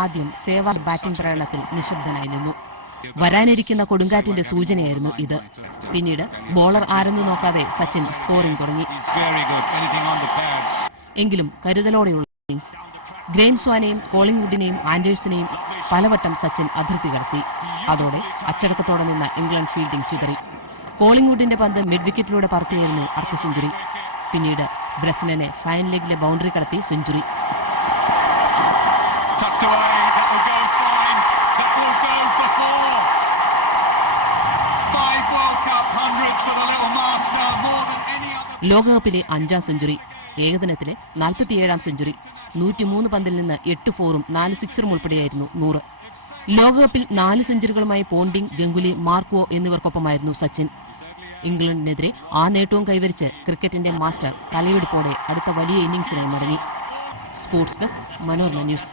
ആദ്യം സേവാഗ് ബാറ്റിംഗ് പ്രകടനത്തിൽ നിശബ്ദനായി നിന്നു. വരാനിരിക്കുന്ന കൊടുങ്കാറ്റിന്റെ സൂചനയായിരുന്നു ഇത്. പിന്നീട് ബോളർ ആരെന്ന് നോക്കാതെ സച്ചിൻ സ്കോറിംഗ് തുടങ്ങി. എങ്കിലും കരുതലോടെയുള്ള ഇന്നിംഗ്സ്. ഗ്രെയിം സ്വാനെയും കോളിംഗ്വുഡിനെയും ആൻഡേഴ്സിനെയും പലവട്ടം സച്ചിൻ അതിർത്തി കടത്തി. അതോടെ അച്ചടക്കത്തോടെ നിന്ന ഇംഗ്ലണ്ട് ഫീൽഡിംഗ് ചിതറി. കോളിംഗ്വുഡിന്റെ പന്ത് മിഡ് വിക്കറ്റിലൂടെ പറത്തിയായിരുന്നു അർദ്ധ സെഞ്ചുറി. പിന്നീട് ബ്രസ്നനെ ഫൈൻ ലെഗിലെ ബൗണ്ടറി കടത്തി സെഞ്ചുറി. ലോകകപ്പിലെ 5ാം സെഞ്ചുറി, ഏകദിനത്തിലെ 47ാം സെഞ്ചുറി, 103 പന്തിൽ നിന്ന് 8 ഫോറും 4 സിക്സറും ഉൾപ്പെടെയായിരുന്നു 100. ലോകകപ്പിൽ 4 സെഞ്ചുറികളുമായി പോണ്ടിംഗ്, ഗംഗുലി, മാർക്വോ എന്നിവർക്കൊപ്പമായിരുന്നു സച്ചിൻ. ഇംഗ്ലണ്ടിനെതിരെ ആ നേട്ടവും കൈവരിച്ച് ക്രിക്കറ്റിന്റെ മാസ്റ്റർ തലയെടുപ്പോടെ അടുത്ത വലിയ ഇന്നിംഗ്സിനായി മടങ്ങി. Sports desk, Manorama news.